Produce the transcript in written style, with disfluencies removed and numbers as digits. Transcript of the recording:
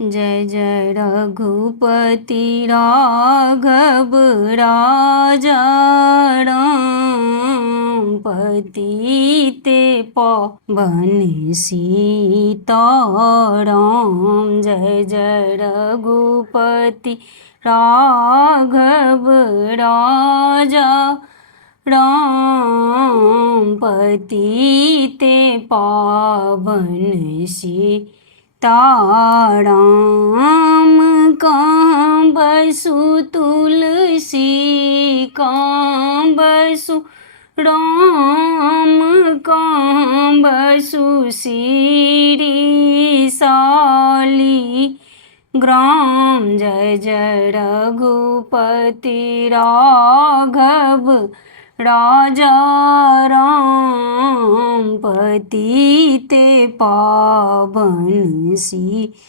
जय जय रघुपति राघव राजा राम पतिते पावन सीताराम। जय जय रघुपति राघव राजा राम पतिते पावन सीताराम। कहाँ बसु तुलसी कहाँ बसु राम कहाँ बसु शिरीशाली ग्राम। जय जय रघुपति राघव राजा राम पतिते पावन सीताराम।